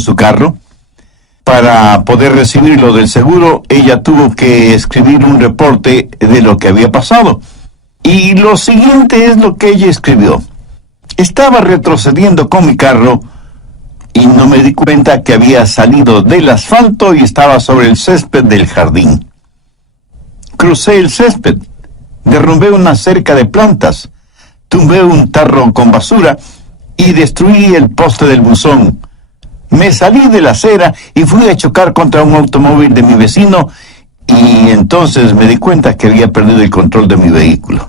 en su carro. Para poder recibirlo del seguro, ella tuvo que escribir un reporte de lo que había pasado. Y lo siguiente es lo que ella escribió. Estaba retrocediendo con mi carro y no me di cuenta que había salido del asfalto y estaba sobre el césped del jardín. Crucé el césped, derrumbé una cerca de plantas, tumbé un tarro con basura y destruí el poste del buzón. Me salí de la acera y fui a chocar contra un automóvil de mi vecino y entonces me di cuenta que había perdido el control de mi vehículo.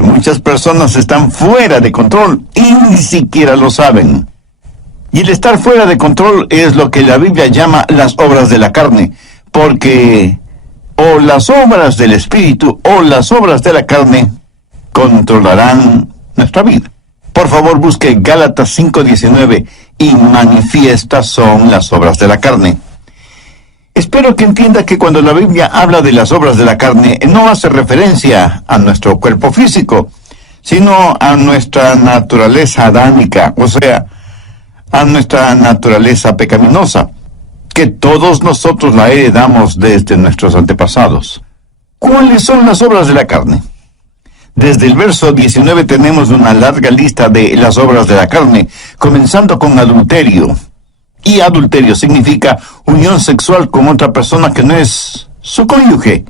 Muchas personas están fuera de control y ni siquiera lo saben. Y el estar fuera de control es lo que la Biblia llama las obras de la carne, porque o las obras del Espíritu o las obras de la carne controlarán nuestra vida. Por favor, busque Gálatas 5:19 y manifiestas son las obras de la carne. Espero que entienda que cuando la Biblia habla de las obras de la carne, no hace referencia a nuestro cuerpo físico, sino a nuestra naturaleza adámica, o sea, a nuestra naturaleza pecaminosa, que todos nosotros la heredamos desde nuestros antepasados. ¿Cuáles son las obras de la carne? Desde el verso 19 tenemos una larga lista de las obras de la carne, comenzando con adulterio. Y adulterio significa unión sexual con otra persona que no es su cónyuge.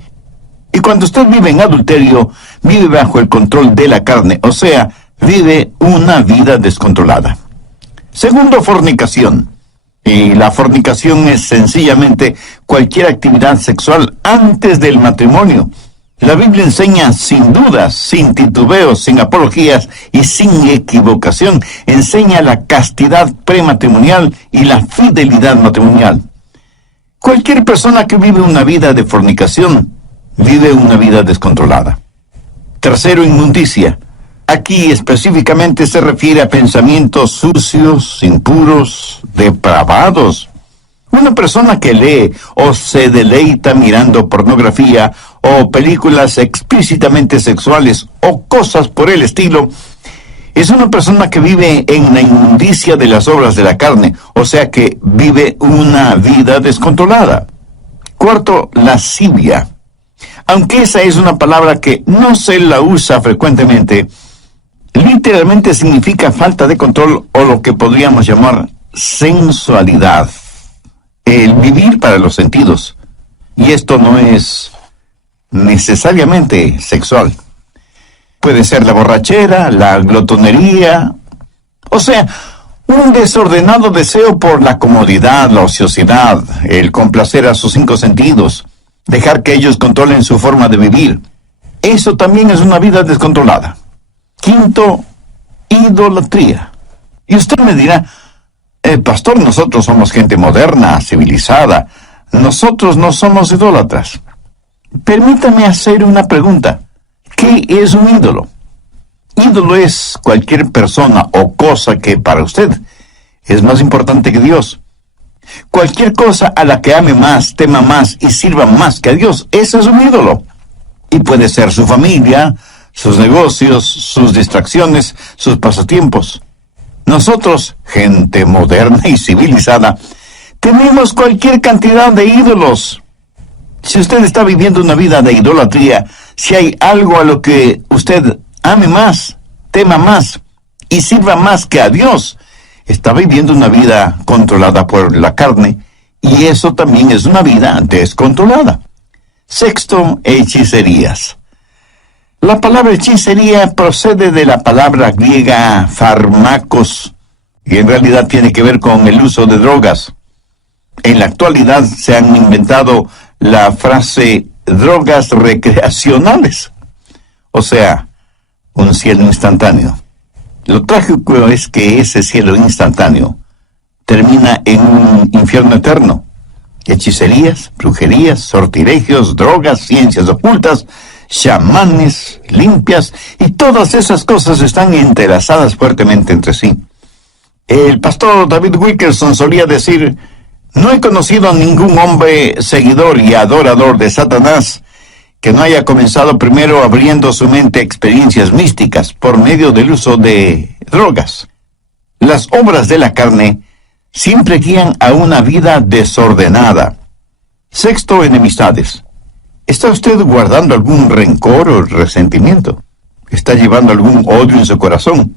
Y cuando usted vive en adulterio, vive bajo el control de la carne, o sea, vive una vida descontrolada. Segundo, fornicación. Y la fornicación es sencillamente cualquier actividad sexual antes del matrimonio. La Biblia enseña sin dudas, sin titubeos, sin apologías y sin equivocación. Enseña la castidad prematrimonial y la fidelidad matrimonial. Cualquier persona que vive una vida de fornicación, vive una vida descontrolada. Tercero, inmundicia. Aquí específicamente se refiere a pensamientos sucios, impuros, depravados. Una persona que lee o se deleita mirando pornografía o películas explícitamente sexuales o cosas por el estilo, es una persona que vive en la inmundicia de las obras de la carne, o sea que vive una vida descontrolada. Cuarto, lascivia. Aunque esa es una palabra que no se la usa frecuentemente, literalmente significa falta de control o lo que podríamos llamar sensualidad. El vivir para los sentidos. Y esto no es necesariamente sexual. Puede ser la borrachera, la glotonería, o sea, un desordenado deseo por la comodidad, la ociosidad, el complacer a sus 5 sentidos, dejar que ellos controlen su forma de vivir. Eso también es una vida descontrolada. Quinto, idolatría. Y usted me dirá, pastor, nosotros somos gente moderna, civilizada. Nosotros no somos idólatras. Permítame hacer una pregunta. ¿Qué es un ídolo? Ídolo es cualquier persona o cosa que para usted es más importante que Dios. Cualquier cosa a la que ame más, tema más y sirva más que a Dios, eso es un ídolo. Y puede ser su familia, sus negocios, sus distracciones, sus pasatiempos. Nosotros, gente moderna y civilizada, tenemos cualquier cantidad de ídolos. Si usted está viviendo una vida de idolatría, si hay algo a lo que usted ame más, tema más y sirva más que a Dios, está viviendo una vida controlada por la carne, y eso también es una vida descontrolada. Sexto, hechicerías. La palabra hechicería procede de la palabra griega fármacos, y en realidad tiene que ver con el uso de drogas. En la actualidad se han inventado la frase drogas recreacionales, o sea, un cielo instantáneo. Lo trágico es que ese cielo instantáneo termina en un infierno eterno. Hechicerías, brujerías, sortilegios, drogas, ciencias ocultas, chamanes, limpias, y todas esas cosas están entrelazadas fuertemente entre sí. El pastor David Wilkerson solía decir: no he conocido a ningún hombre seguidor y adorador de Satanás que no haya comenzado primero abriendo su mente a experiencias místicas por medio del uso de drogas. Las obras de la carne siempre guían a una vida desordenada. Sexto, enemistades. ¿Está usted guardando algún rencor o resentimiento? ¿Está llevando algún odio en su corazón?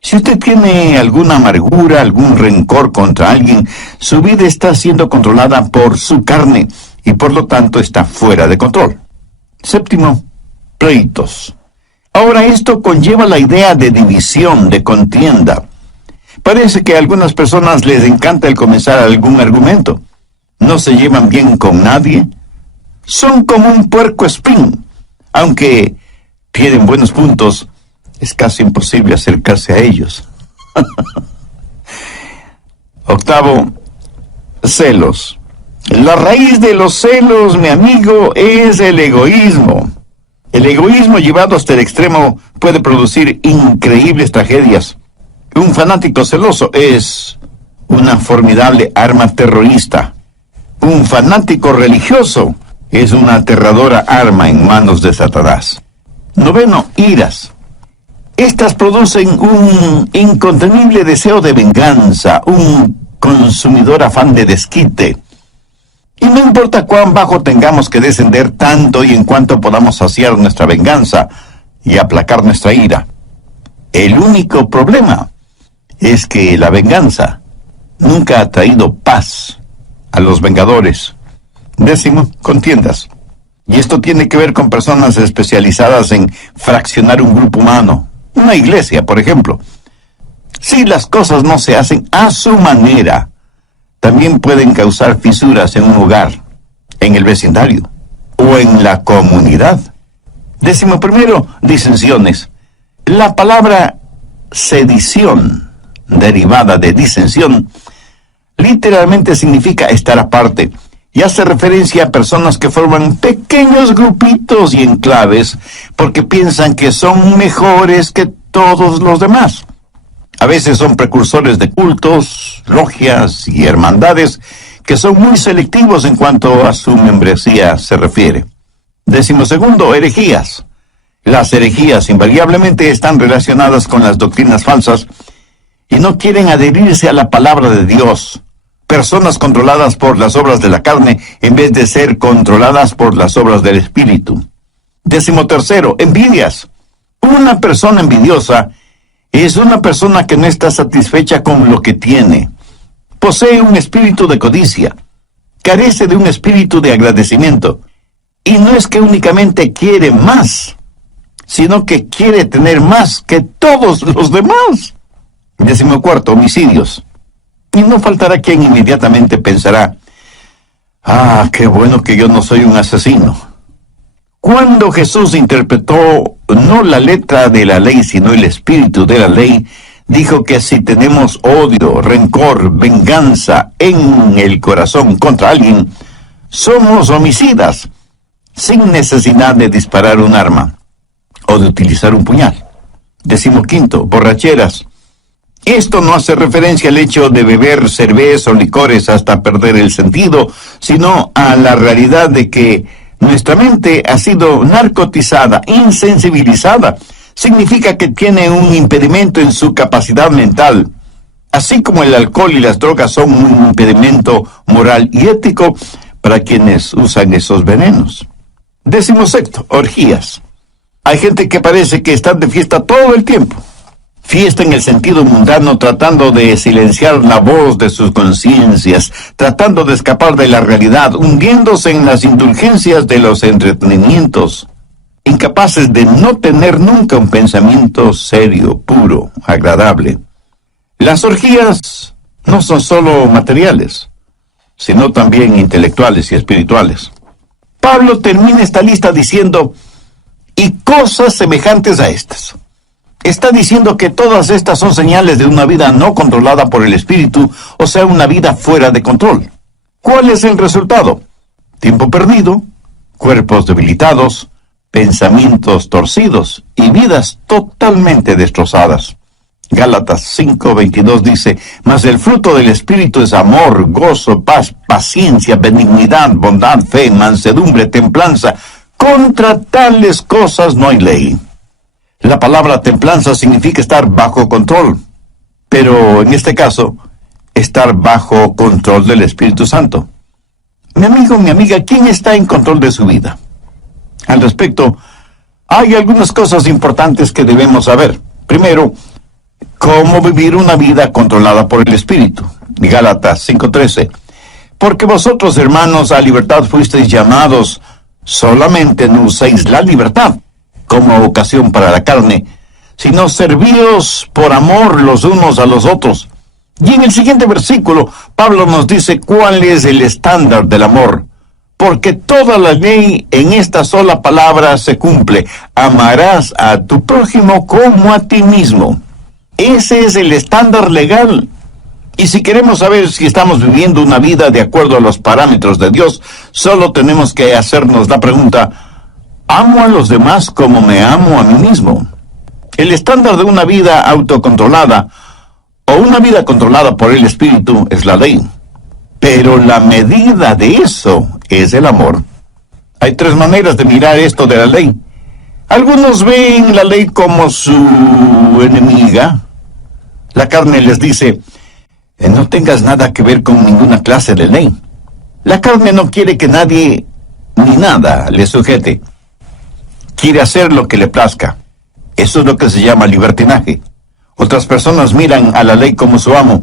Si usted tiene alguna amargura, algún rencor contra alguien, su vida está siendo controlada por su carne y por lo tanto está fuera de control. Séptimo, pleitos. Ahora esto conlleva la idea de división, de contienda. Parece que a algunas personas les encanta el comenzar algún argumento. No se llevan bien con nadie. Son como un puercoespín. Aunque tienen buenos puntos, es casi imposible acercarse a ellos. Octavo, celos. La raíz de los celos, mi amigo, es el egoísmo. El egoísmo llevado hasta el extremo puede producir increíbles tragedias. Un fanático celoso es una formidable arma terrorista. Un fanático religioso es una aterradora arma en manos de Satanás. Noveno, iras. Estas producen un incontenible deseo de venganza, un consumidor afán de desquite. Y no importa cuán bajo tengamos que descender tanto y en cuanto podamos saciar nuestra venganza y aplacar nuestra ira. El único problema es que la venganza nunca ha traído paz a los vengadores. Décimo, contiendas. Y esto tiene que ver con personas especializadas en fraccionar un grupo humano. Una iglesia, por ejemplo. Si las cosas no se hacen a su manera, también pueden causar fisuras en un hogar, en el vecindario o en la comunidad. Décimo primero, disensiones. La palabra sedición, derivada de disensión, literalmente significa estar aparte y hace referencia a personas que forman pequeños grupitos y enclaves porque piensan que son mejores que todos los demás. A veces son precursores de cultos, logias y hermandades que son muy selectivos en cuanto a su membresía se refiere. Décimo segundo, herejías. Las herejías invariablemente están relacionadas con las doctrinas falsas y no quieren adherirse a la palabra de Dios. Personas controladas por las obras de la carne en vez de ser controladas por las obras del Espíritu. Décimo tercero, envidias. Una persona envidiosa es una persona que no está satisfecha con lo que tiene. Posee un espíritu de codicia. Carece de un espíritu de agradecimiento. Y no es que únicamente quiere más, sino que quiere tener más que todos los demás. Décimo cuarto, homicidios. Y no faltará quien inmediatamente pensará, qué bueno que yo no soy un asesino. Cuando Jesús interpretó no la letra de la ley, sino el espíritu de la ley, dijo que si tenemos odio, rencor, venganza en el corazón contra alguien, somos homicidas, sin necesidad de disparar un arma o de utilizar un puñal. Décimo quinto, borracheras. Esto no hace referencia al hecho de beber cerveza o licores hasta perder el sentido, sino a la realidad de que nuestra mente ha sido narcotizada, insensibilizada. Significa que tiene un impedimento en su capacidad mental. Así como el alcohol y las drogas son un impedimento moral y ético para quienes usan esos venenos. Décimo sexto, orgías. Hay gente que parece que están de fiesta todo el tiempo. Fiesta en el sentido mundano, tratando de silenciar la voz de sus conciencias, tratando de escapar de la realidad, hundiéndose en las indulgencias de los entretenimientos, incapaces de no tener nunca un pensamiento serio, puro, agradable. Las orgías no son solo materiales, sino también intelectuales y espirituales. Pablo termina esta lista diciendo, y cosas semejantes a estas. Está diciendo que todas estas son señales de una vida no controlada por el Espíritu, o sea, una vida fuera de control. ¿Cuál es el resultado? Tiempo perdido, cuerpos debilitados, pensamientos torcidos y vidas totalmente destrozadas. Gálatas 5:22 dice, mas el fruto del Espíritu es amor, gozo, paz, paciencia, benignidad, bondad, fe, mansedumbre, templanza. Contra tales cosas no hay ley. La palabra templanza significa estar bajo control. pero en este caso, estar bajo control del Espíritu Santo. Mi amigo, mi amiga, ¿quién está en control de su vida? Al respecto, hay algunas cosas importantes que debemos saber. Primero, cómo vivir una vida controlada por el Espíritu. Gálatas 5:13. Porque vosotros, hermanos, a libertad fuisteis llamados, solamente no uséis la libertad como ocasión para la carne, sino servíos por amor los unos a los otros. Y en el siguiente versículo, Pablo nos dice cuál es el estándar del amor. Porque toda la ley en esta sola palabra se cumple. Amarás a tu prójimo como a ti mismo. Ese es el estándar legal. Y si queremos saber si estamos viviendo una vida de acuerdo a los parámetros de Dios, solo tenemos que hacernos la pregunta, ¿amo a los demás como me amo a mí mismo? El estándar de una vida autocontrolada o una vida controlada por el Espíritu es la ley. Pero la medida de eso es el amor. Hay tres maneras de mirar esto de la ley. Algunos ven la ley como su enemiga. La carne les dice, no tengas nada que ver con ninguna clase de ley. La carne no quiere que nadie ni nada le sujete. Quiere hacer lo que le plazca. Eso es lo que se llama libertinaje. Otras personas miran a la ley como su amo.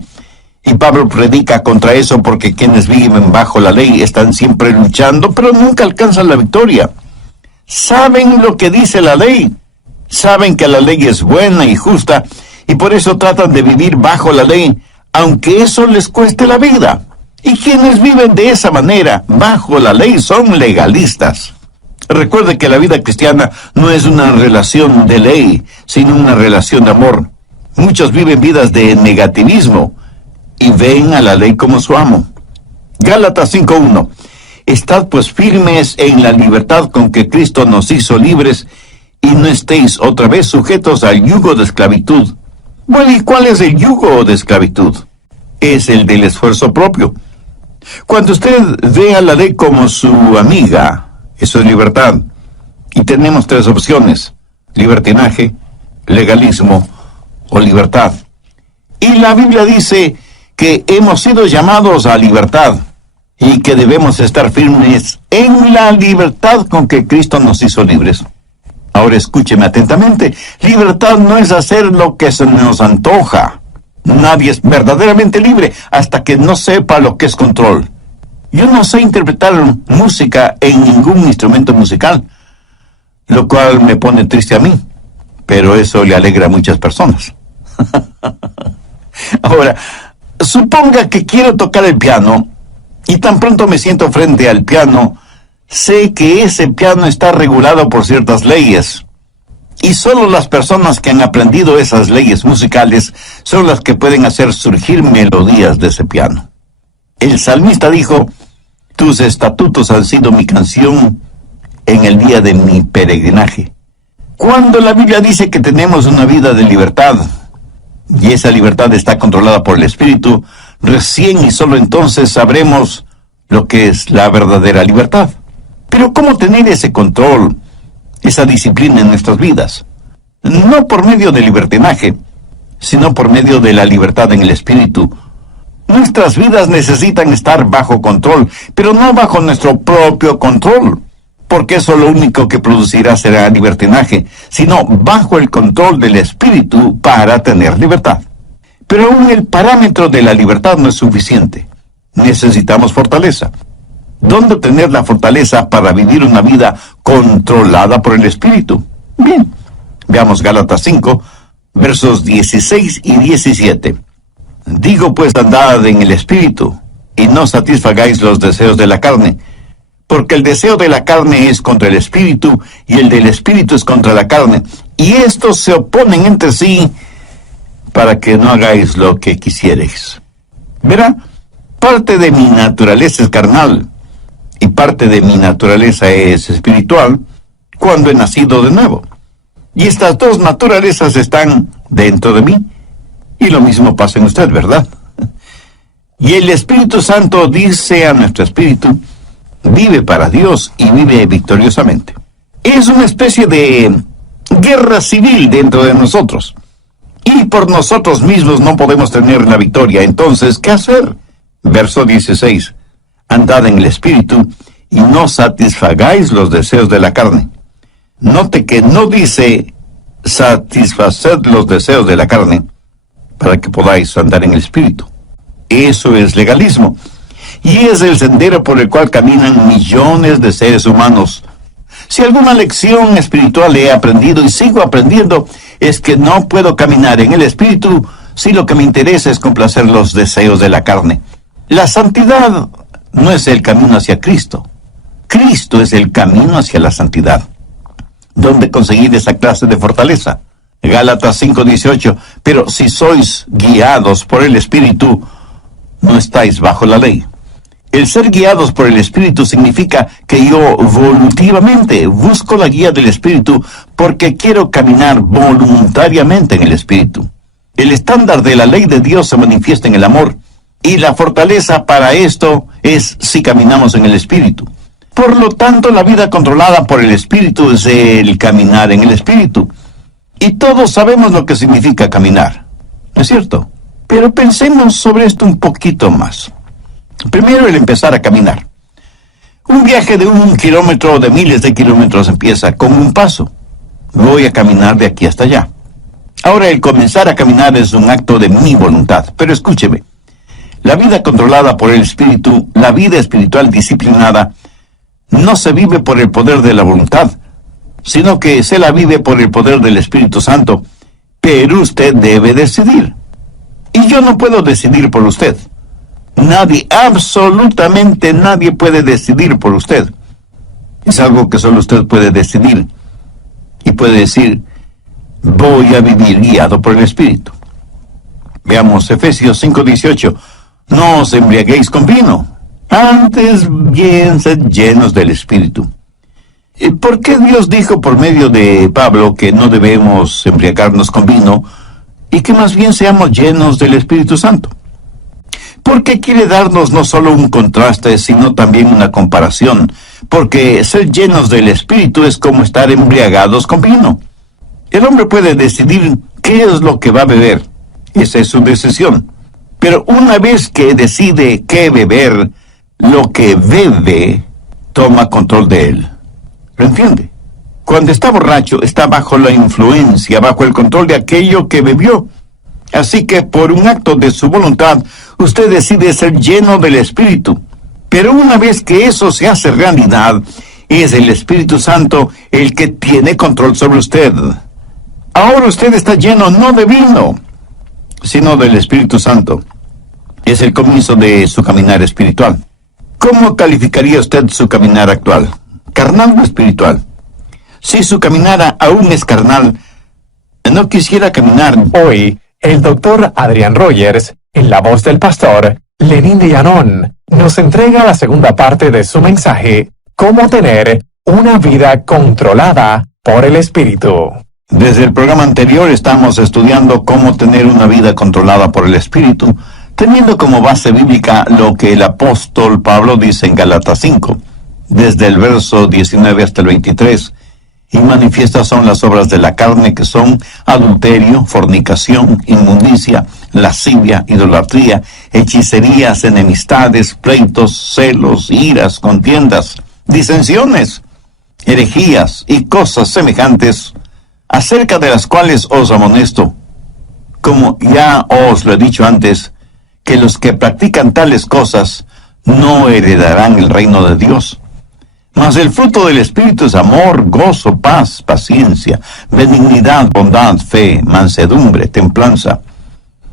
Y Pablo predica contra eso porque quienes viven bajo la ley están siempre luchando, pero nunca alcanzan la victoria. Saben lo que dice la ley. Saben que la ley es buena y justa, y por eso tratan de vivir bajo la ley, aunque eso les cueste la vida. Y quienes viven de esa manera, bajo la ley, son legalistas. Recuerde que la vida cristiana no es una relación de ley, sino una relación de amor. Muchos viven vidas de negativismo y ven a la ley como su amo. Gálatas 5:1. Estad pues firmes en la libertad con que Cristo nos hizo libres, y no estéis otra vez sujetos al yugo de esclavitud. Bueno, ¿y cuál es el yugo de esclavitud? Es el del esfuerzo propio. Cuando usted ve a la ley como su amiga, eso es libertad. Y tenemos tres opciones: libertinaje, legalismo o libertad. Y la Biblia dice que hemos sido llamados a libertad y que debemos estar firmes en la libertad con que Cristo nos hizo libres. Ahora escúcheme atentamente. Libertad no es hacer lo que se nos antoja. Nadie es verdaderamente libre hasta que no sepa lo que es control. Yo no sé interpretar música en ningún instrumento musical, lo cual me pone triste a mí, pero eso le alegra a muchas personas. Ahora, suponga que quiero tocar el piano y tan pronto me siento frente al piano, sé que ese piano está regulado por ciertas leyes. Y solo las personas que han aprendido esas leyes musicales son las que pueden hacer surgir melodías de ese piano. El salmista dijo, tus estatutos han sido mi canción en el día de mi peregrinaje. Cuando la Biblia dice que tenemos una vida de libertad, y esa libertad está controlada por el Espíritu, recién y solo entonces sabremos lo que es la verdadera libertad. Pero ¿cómo tener ese control, esa disciplina en nuestras vidas? No por medio del libertinaje, sino por medio de la libertad en el Espíritu. Nuestras vidas necesitan estar bajo control, pero no bajo nuestro propio control, porque eso lo único que producirá será libertinaje, sino bajo el control del Espíritu para tener libertad. Pero aún el parámetro de la libertad no es suficiente. Necesitamos fortaleza. ¿Dónde tener la fortaleza para vivir una vida controlada por el Espíritu? Bien, veamos Gálatas 5, versos 16 y 17. Digo pues, andad en el Espíritu, y no satisfagáis los deseos de la carne, porque el deseo de la carne es contra el Espíritu, y el del Espíritu es contra la carne, y estos se oponen entre sí, para que no hagáis lo que quisierais. Verá, parte de mi naturaleza es carnal, y parte de mi naturaleza es espiritual, cuando he nacido de nuevo. Y estas dos naturalezas están dentro de mí, y lo mismo pasa en usted, ¿verdad? Y el Espíritu Santo dice a nuestro espíritu, vive para Dios y vive victoriosamente. Es una especie de guerra civil dentro de nosotros. y por nosotros mismos no podemos tener la victoria. Entonces, ¿qué hacer? Verso 16. Andad en el Espíritu y no satisfagáis los deseos de la carne. Note que no dice satisfaced los deseos de la carne para que podáis andar en el Espíritu. Eso es legalismo. Y es el sendero por el cual caminan millones de seres humanos. Si alguna lección espiritual he aprendido y sigo aprendiendo, es que no puedo caminar en el Espíritu si lo que me interesa es complacer los deseos de la carne. La santidad no es el camino hacia Cristo. Cristo es el camino hacia la santidad. ¿Dónde conseguir esa clase de fortaleza? Gálatas 5:18. Pero si sois guiados por el Espíritu, no estáis bajo la ley. El ser guiados por el Espíritu significa que yo voluntariamente busco la guía del Espíritu porque quiero caminar voluntariamente en el Espíritu. El estándar de la ley de Dios se manifiesta en el amor, y la fortaleza para esto es si caminamos en el Espíritu. Por lo tanto, la vida controlada por el Espíritu es el caminar en el Espíritu. Y todos sabemos lo que significa caminar, ¿no es cierto? Pero pensemos sobre esto un poquito más. Primero, el empezar a caminar. Un viaje de 1 kilómetro o de miles de kilómetros empieza con un paso. Voy a caminar de aquí hasta allá. Ahora, el comenzar a caminar es un acto de mi voluntad. Pero escúcheme, la vida controlada por el Espíritu, la vida espiritual disciplinada, no se vive por el poder de la voluntad, sino que se la vive por el poder del Espíritu Santo. Pero usted debe decidir. Y yo no puedo decidir por usted. Nadie, absolutamente nadie puede decidir por usted. Es algo que solo usted puede decidir. Y puede decir, voy a vivir guiado por el Espíritu. Veamos Efesios 5:18. No os embriaguéis con vino, antes bien sed llenos del Espíritu. ¿Por qué Dios dijo por medio de Pablo que no debemos embriagarnos con vino y que más bien seamos llenos del Espíritu Santo? Porque quiere darnos no solo un contraste, sino también una comparación. Porque ser llenos del Espíritu es como estar embriagados con vino. El hombre puede decidir qué es lo que va a beber. Esa es su decisión. Pero una vez que decide qué beber, lo que bebe toma control de él. ¿Lo entiende? Cuando está borracho, está bajo la influencia, bajo el control de aquello que bebió. Así que por un acto de su voluntad, usted decide ser lleno del Espíritu. Pero una vez que eso se hace realidad, es el Espíritu Santo el que tiene control sobre usted. Ahora usted está lleno no de vino, sino del Espíritu Santo. Es el comienzo de su caminar espiritual. ¿Cómo calificaría usted su caminar actual? ¿Carnal o espiritual? Si su caminar aún es carnal, no quisiera caminar. Hoy, el doctor Adrian Rogers, en la voz del pastor Lenín de Llanón, nos entrega la segunda parte de su mensaje, Cómo tener una vida controlada por el Espíritu. Desde el programa anterior estamos estudiando cómo tener una vida controlada por el Espíritu, teniendo como base bíblica lo que el apóstol Pablo dice en Gálatas 5, desde el verso 19 hasta el 23. Y manifiestas son las obras de la carne, que son adulterio, fornicación, inmundicia, lascivia, idolatría, hechicerías, enemistades, pleitos, celos, iras, contiendas, disensiones, herejías y cosas semejantes, acerca de las cuales os amonesto, como ya os lo he dicho antes, que los que practican tales cosas no heredarán el reino de Dios. Mas el fruto del Espíritu es amor, gozo, paz, paciencia, benignidad, bondad, fe, mansedumbre, templanza.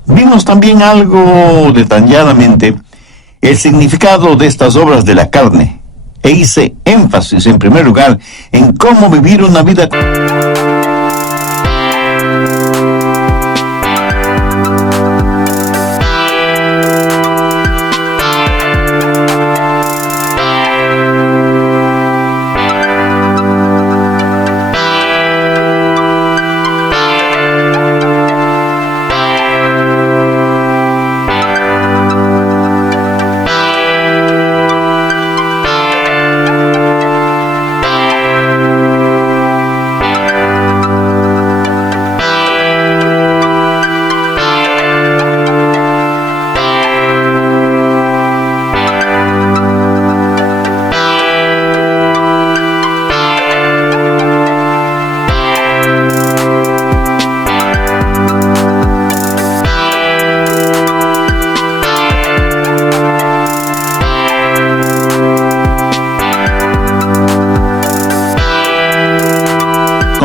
Vimos también algo detalladamente el significado de estas obras de la carne, e hice énfasis en primer lugar en cómo vivir una vida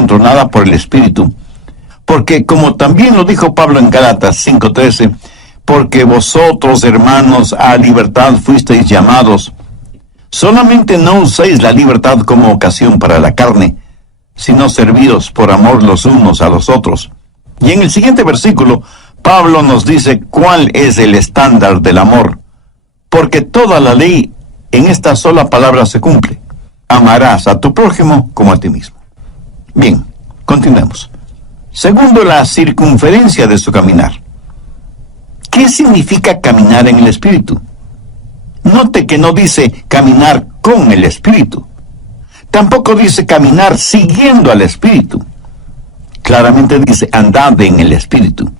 controlada por el Espíritu, porque como también lo dijo Pablo en Gálatas 5:13, porque vosotros, hermanos, a libertad fuisteis llamados, solamente no uséis la libertad como ocasión para la carne, sino servíos por amor los unos a los otros. Y en el siguiente versículo, Pablo nos dice cuál es el estándar del amor, porque toda la ley en esta sola palabra se cumple: amarás a tu prójimo como a ti mismo. Bien, continuemos. Segundo, la circunferencia de su caminar. ¿Qué significa caminar en el Espíritu? Note que no dice caminar con el Espíritu. Tampoco dice caminar siguiendo al Espíritu. Claramente dice andad en el Espíritu.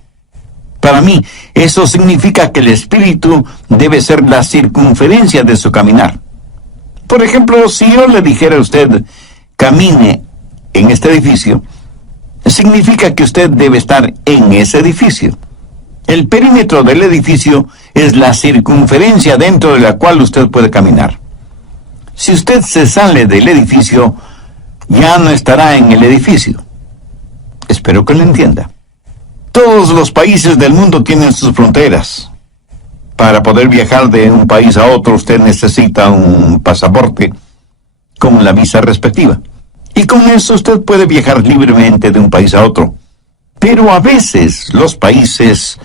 Para mí, eso significa que el Espíritu debe ser la circunferencia de su caminar. Por ejemplo, si yo le dijera a usted, camine en este edificio, significa que usted debe estar en ese edificio. El perímetro del edificio es la circunferencia dentro de la cual usted puede caminar. Si usted se sale del edificio, ya no estará en el edificio. Espero que lo entienda. Todos los países del mundo tienen sus fronteras. Para poder viajar de un país a otro, usted necesita un pasaporte con la visa respectiva. Y con eso usted puede viajar libremente de un país a otro. Pero a veces los países,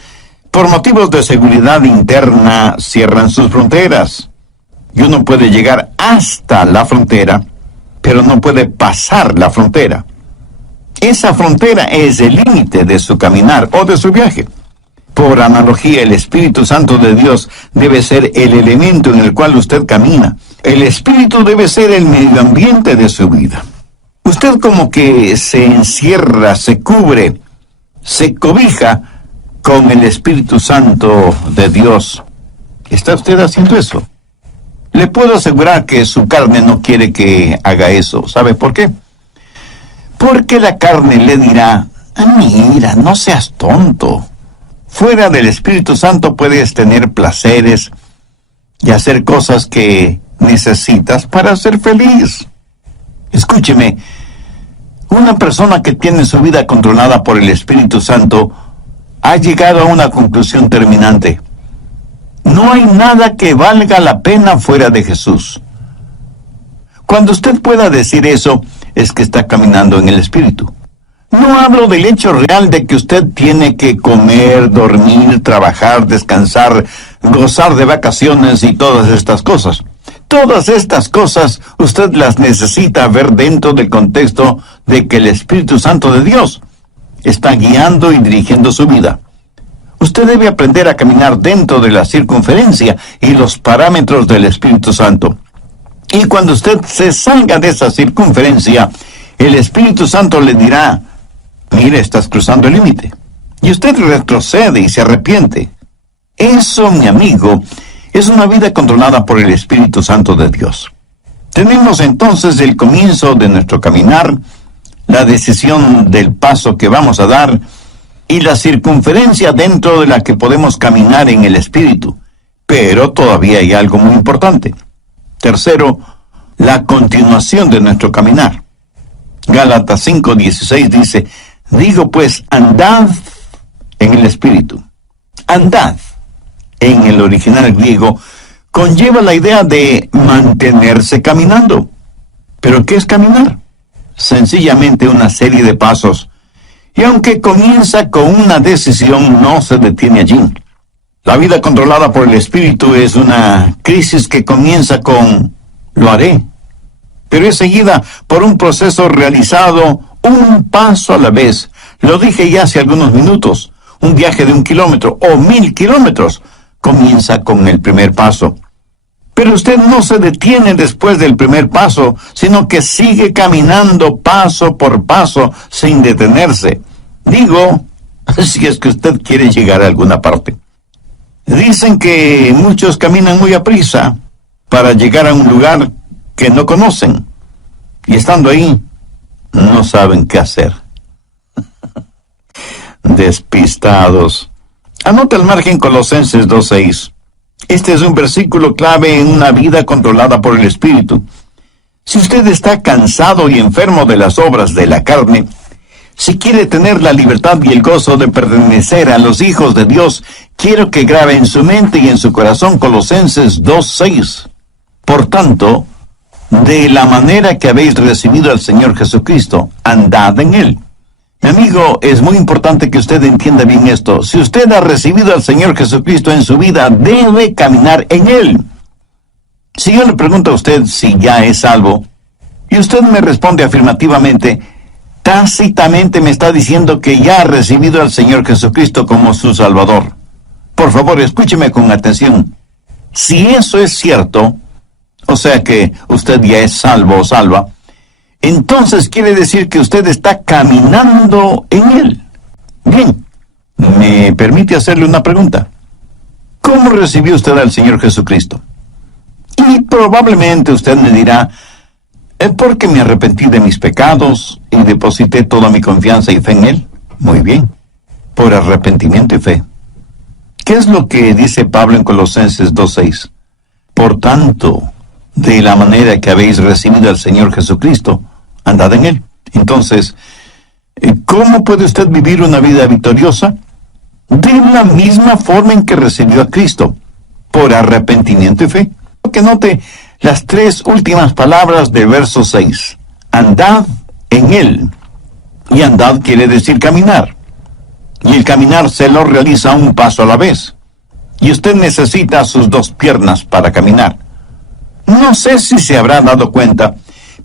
por motivos de seguridad interna, cierran sus fronteras. Y uno puede llegar hasta la frontera, pero no puede pasar la frontera. Esa frontera es el límite de su caminar o de su viaje. Por analogía, el Espíritu Santo de Dios debe ser el elemento en el cual usted camina. El Espíritu debe ser el medio ambiente de su vida. Usted como que se encierra, se cubre, se cobija con el Espíritu Santo de Dios. ¿Está usted haciendo eso? Le puedo asegurar que su carne no quiere que haga eso. ¿Sabe por qué? Porque la carne le dirá, mira, no seas tonto. Fuera del Espíritu Santo puedes tener placeres y hacer cosas que necesitas para ser feliz. Escúcheme, una persona que tiene su vida controlada por el Espíritu Santo ha llegado a una conclusión terminante. No hay nada que valga la pena fuera de Jesús. Cuando usted pueda decir eso, es que está caminando en el Espíritu. No hablo del hecho real de que usted tiene que comer, dormir, trabajar, descansar, gozar de vacaciones y todas estas cosas. Todas estas cosas usted las necesita ver dentro del contexto de que el Espíritu Santo de Dios está guiando y dirigiendo su vida. Usted debe aprender a caminar dentro de la circunferencia y los parámetros del Espíritu Santo. Y cuando usted se salga de esa circunferencia, el Espíritu Santo le dirá, mire, estás cruzando el límite. Y usted retrocede y se arrepiente. Eso, mi amigo, es una vida controlada por el Espíritu Santo de Dios. Tenemos entonces el comienzo de nuestro caminar, la decisión del paso que vamos a dar y la circunferencia dentro de la que podemos caminar en el Espíritu. Pero todavía hay algo muy importante. Tercero, la continuación de nuestro caminar. Gálatas 5:16 dice, digo pues, andad en el Espíritu. Andad, en el original griego, conlleva la idea de mantenerse caminando. ¿Pero qué es caminar? Sencillamente una serie de pasos. Y aunque comienza con una decisión, no se detiene allí. La vida controlada por el Espíritu es una crisis que comienza con lo haré, pero es seguida por un proceso realizado un paso a la vez. Lo dije ya hace algunos minutos. Un viaje de 1 kilómetro o 1000 kilómetros comienza con el primer paso. Pero usted no se detiene después del primer paso, sino que sigue caminando paso por paso sin detenerse. Digo, si es que usted quiere llegar a alguna parte. Dicen que muchos caminan muy aprisa para llegar a un lugar que no conocen. Y estando ahí, no saben qué hacer. Despistados. Anota al margen Colosenses 2:6. Este es un versículo clave en una vida controlada por el Espíritu. Si usted está cansado y enfermo de las obras de la carne, si quiere tener la libertad y el gozo de pertenecer a los hijos de Dios, quiero que grabe en su mente y en su corazón Colosenses 2:6. Por tanto, de la manera que habéis recibido al Señor Jesucristo, andad en Él. Mi amigo, es muy importante que usted entienda bien esto. Si usted ha recibido al Señor Jesucristo en su vida, debe caminar en Él. Si yo le pregunto a usted si ya es salvo, y usted me responde afirmativamente, tácitamente me está diciendo que ya ha recibido al Señor Jesucristo como su Salvador. Por favor, escúcheme con atención. Si eso es cierto, o sea que usted ya es salvo o salva, entonces quiere decir que usted está caminando en Él. Bien, ¿me permite hacerle una pregunta? ¿Cómo recibió usted al Señor Jesucristo? Y probablemente usted me dirá, porque me arrepentí de mis pecados y deposité toda mi confianza y fe en Él. Muy bien, por arrepentimiento y fe. ¿Qué es lo que dice Pablo en Colosenses 2:6? Por tanto, de la manera que habéis recibido al Señor Jesucristo, andad en Él. Entonces, ¿cómo puede usted vivir una vida victoriosa? De la misma forma en que recibió a Cristo, por arrepentimiento y fe. Que note las tres últimas palabras del verso 6. Andad en Él. Y andad quiere decir caminar. Y el caminar se lo realiza un paso a la vez. Y usted necesita sus dos piernas para caminar. No sé si se habrá dado cuenta,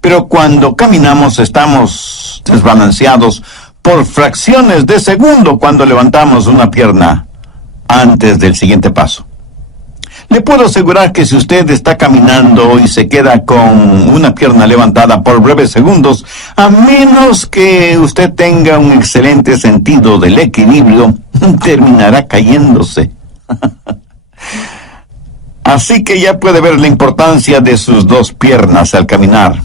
pero cuando caminamos estamos desbalanceados por fracciones de segundo cuando levantamos una pierna antes del siguiente paso. Le puedo asegurar que si usted está caminando y se queda con una pierna levantada por breves segundos, a menos que usted tenga un excelente sentido del equilibrio, terminará cayéndose. Así que ya puede ver la importancia de sus dos piernas al caminar.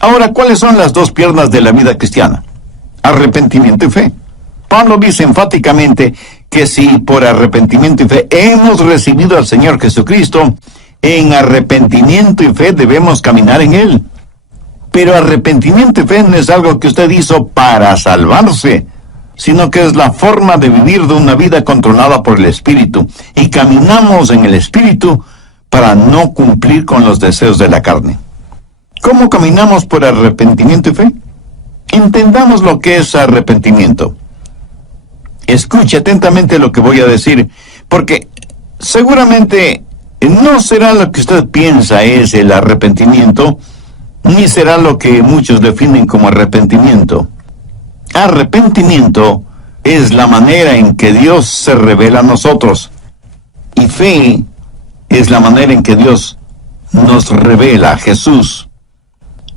Ahora, ¿cuáles son las dos piernas de la vida cristiana? Arrepentimiento y fe. Pablo dice enfáticamente que si por arrepentimiento y fe hemos recibido al Señor Jesucristo, en arrepentimiento y fe debemos caminar en Él. Pero arrepentimiento y fe no es algo que usted hizo para salvarse, sino que es la forma de vivir de una vida controlada por el Espíritu, y caminamos en el Espíritu para no cumplir con los deseos de la carne. ¿Cómo caminamos por arrepentimiento y fe? Entendamos lo que es arrepentimiento. Escuche atentamente lo que voy a decir, porque seguramente no será lo que usted piensa es el arrepentimiento, ni será lo que muchos definen como arrepentimiento. Arrepentimiento es la manera en que Dios se revela a nosotros, y fe es la manera en que Dios nos revela a Jesús.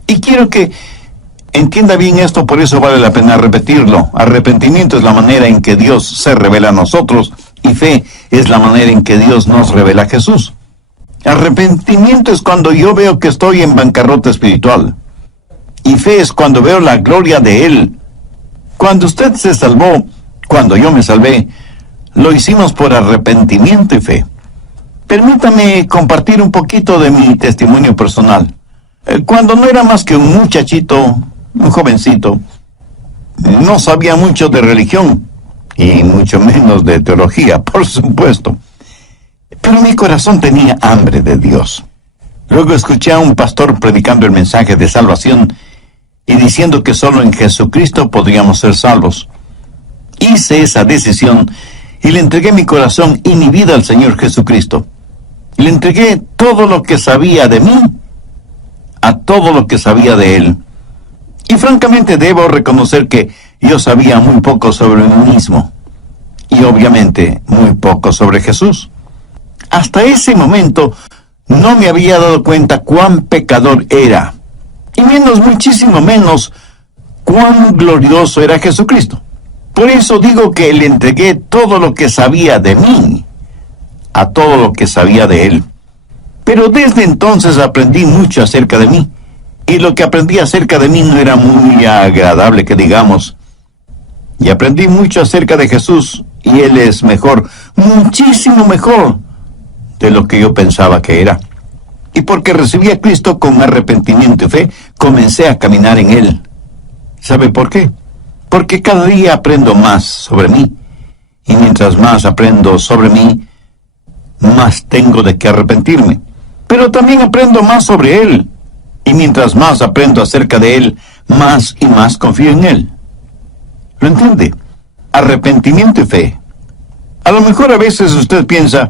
Y quiero que entienda bien esto, por eso vale la pena repetirlo. Arrepentimiento es la manera en que Dios se revela a nosotros, y fe es la manera en que Dios nos revela a Jesús. Arrepentimiento es cuando yo veo que estoy en bancarrota espiritual, y fe es cuando veo la gloria de Él. Cuando usted se salvó, cuando yo me salvé, lo hicimos por arrepentimiento y fe. Permítame compartir un poquito de mi testimonio personal. Cuando no era más que un muchachito, un jovencito, no sabía mucho de religión, y mucho menos de teología, por supuesto. Pero mi corazón tenía hambre de Dios. Luego escuché a un pastor predicando el mensaje de salvación y diciendo que solo en Jesucristo podríamos ser salvos. Hice esa decisión y le entregué mi corazón y mi vida al Señor Jesucristo. Le entregué todo lo que sabía de mí a todo lo que sabía de Él. Y francamente debo reconocer que yo sabía muy poco sobre mí mismo, y obviamente muy poco sobre Jesús. Hasta ese momento no me había dado cuenta cuán pecador era, y muchísimo menos, cuán glorioso era Jesucristo. Por eso digo que le entregué todo lo que sabía de mí a todo lo que sabía de Él. Pero desde entonces aprendí mucho acerca de mí, y lo que aprendí acerca de mí no era muy agradable que digamos. Y aprendí mucho acerca de Jesús, y Él es mejor, muchísimo mejor de lo que yo pensaba que era. Y porque recibí a Cristo con arrepentimiento y fe, comencé a caminar en Él. ¿Sabe por qué? Porque cada día aprendo más sobre mí. Y mientras más aprendo sobre mí, más tengo de qué arrepentirme. Pero también aprendo más sobre Él. Y mientras más aprendo acerca de Él, más y más confío en Él. ¿Lo entiende? Arrepentimiento y fe. A lo mejor a veces usted piensa,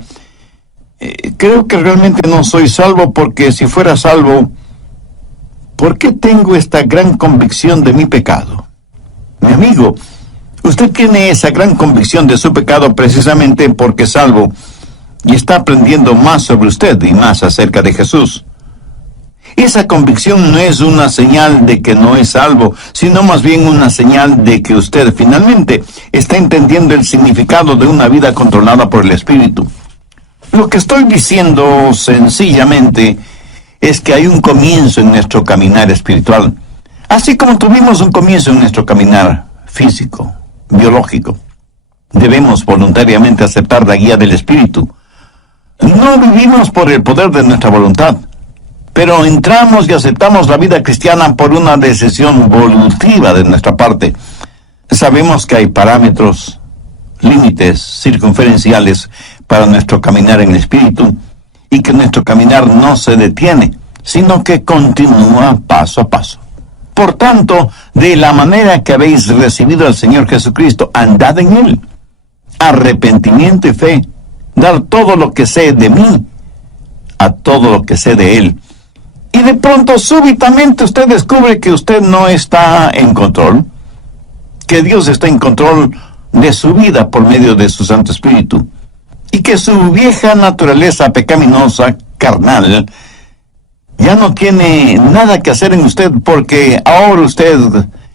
creo que realmente no soy salvo, porque si fuera salvo, ¿por qué tengo esta gran convicción de mi pecado? Mi amigo, usted tiene esa gran convicción de su pecado precisamente porque es salvo y está aprendiendo más sobre usted y más acerca de Jesús. Esa convicción no es una señal de que no es salvo, sino más bien una señal de que usted finalmente está entendiendo el significado de una vida controlada por el Espíritu. Lo que estoy diciendo sencillamente es que hay un comienzo en nuestro caminar espiritual, así como tuvimos un comienzo en nuestro caminar físico, biológico. Debemos voluntariamente aceptar la guía del Espíritu. No vivimos por el poder de nuestra voluntad, pero entramos y aceptamos la vida cristiana por una decisión voluntariva de nuestra parte. Sabemos que hay parámetros, límites circunferenciales para nuestro caminar en el Espíritu, y que nuestro caminar no se detiene, sino que continúa paso a paso. Por tanto, de la manera que habéis recibido al Señor Jesucristo, andad en Él. Arrepentimiento y fe, dar todo lo que sé de mí a todo lo que sé de Él. Y de pronto, súbitamente, usted descubre que usted no está en control, que Dios está en control de su vida por medio de su Santo Espíritu, y que su vieja naturaleza pecaminosa, carnal, ya no tiene nada que hacer en usted, porque ahora usted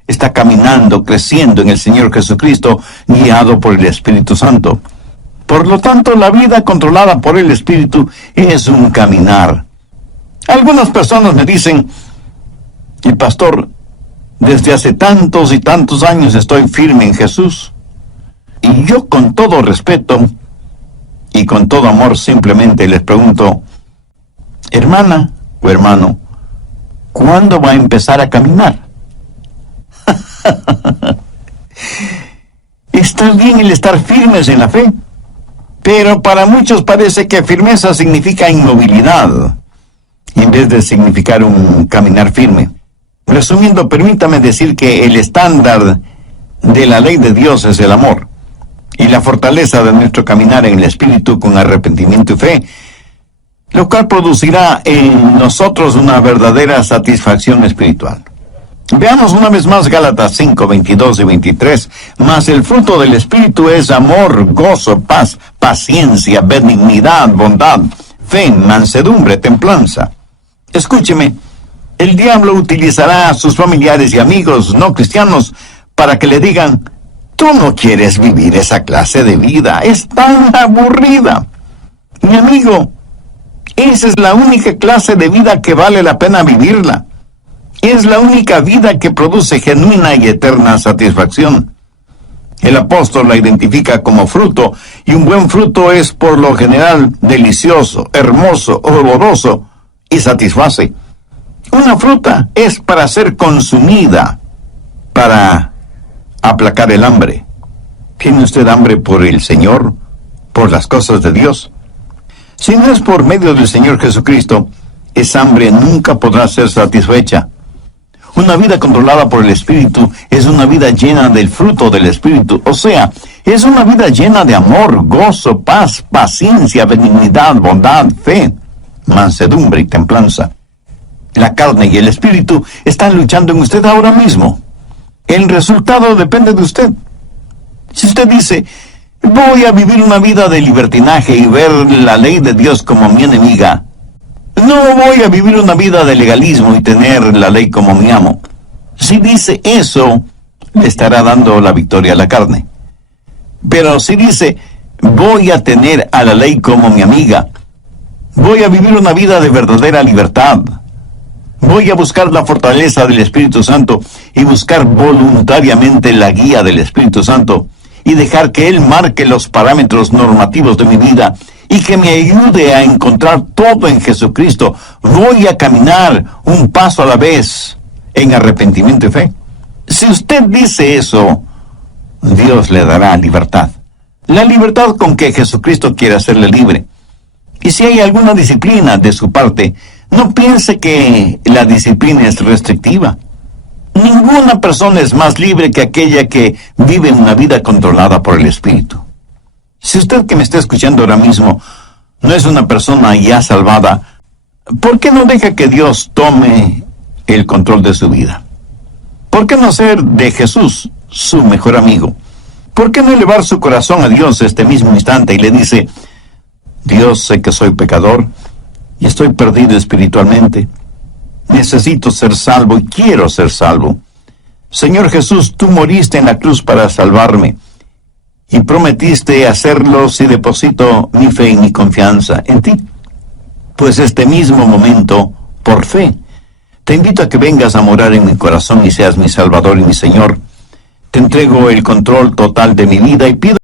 está caminando, creciendo en el Señor Jesucristo, guiado por el Espíritu Santo. Por lo tanto, la vida controlada por el Espíritu es un caminar. Algunas personas me dicen, y pastor, desde hace tantos y tantos años estoy firme en Jesús. Y yo, con todo respeto y con todo amor, simplemente les pregunto, hermana o hermano, ¿cuándo va a empezar a caminar? Está bien el estar firmes en la fe, pero para muchos parece que firmeza significa inmovilidad, en vez de significar un caminar firme. Resumiendo, permítame decir que el estándar de la ley de Dios es el amor, y la fortaleza de nuestro caminar en el Espíritu con arrepentimiento y fe, lo cual producirá en nosotros una verdadera satisfacción espiritual. Veamos una vez más Gálatas 5, 22 y 23. Mas el fruto del Espíritu es amor, gozo, paz, paciencia, benignidad, bondad, fe, mansedumbre, templanza. Escúcheme, el diablo utilizará a sus familiares y amigos no cristianos para que le digan, tú no quieres vivir esa clase de vida, es tan aburrida. Mi amigo, esa es la única clase de vida que vale la pena vivirla. Es la única vida que produce genuina y eterna satisfacción. El apóstol la identifica como fruto, y un buen fruto es por lo general delicioso, hermoso, oloroso y satisface. Una fruta es para ser consumida, para aplacar el hambre. ¿Tiene usted hambre por el Señor, por las cosas de Dios? Si no es por medio del Señor Jesucristo, esa hambre nunca podrá ser satisfecha. Una vida controlada por el Espíritu es una vida llena del fruto del Espíritu, o sea, es una vida llena de amor, gozo, paz, paciencia, benignidad, bondad, fe, mansedumbre y templanza. La carne y el Espíritu están luchando en usted ahora mismo. El resultado depende de usted. Si usted dice, voy a vivir una vida de libertinaje y ver la ley de Dios como mi enemiga, no voy a vivir una vida de legalismo y tener la ley como mi amo. Si dice eso, le estará dando la victoria a la carne. Pero si dice, voy a tener a la ley como mi amiga, voy a vivir una vida de verdadera libertad, voy a buscar la fortaleza del Espíritu Santo y buscar voluntariamente la guía del Espíritu Santo y dejar que Él marque los parámetros normativos de mi vida y que me ayude a encontrar todo en Jesucristo. Voy a caminar un paso a la vez en arrepentimiento y fe. Si usted dice eso, Dios le dará libertad. La libertad con que Jesucristo quiere hacerle libre. Y si hay alguna disciplina de su parte, no piense que la disciplina es restrictiva. Ninguna persona es más libre que aquella que vive una vida controlada por el Espíritu. Si usted que me está escuchando ahora mismo no es una persona ya salvada, ¿por qué no deja que Dios tome el control de su vida? ¿Por qué no ser de Jesús su mejor amigo? ¿Por qué no elevar su corazón a Dios este mismo instante y le dice: Dios, sé que soy pecador y estoy perdido espiritualmente. Necesito ser salvo y quiero ser salvo. Señor Jesús, tú moriste en la cruz para salvarme y prometiste hacerlo si deposito mi fe y mi confianza en ti. Pues este mismo momento, por fe, te invito a que vengas a morar en mi corazón y seas mi Salvador y mi Señor. Te entrego el control total de mi vida y pido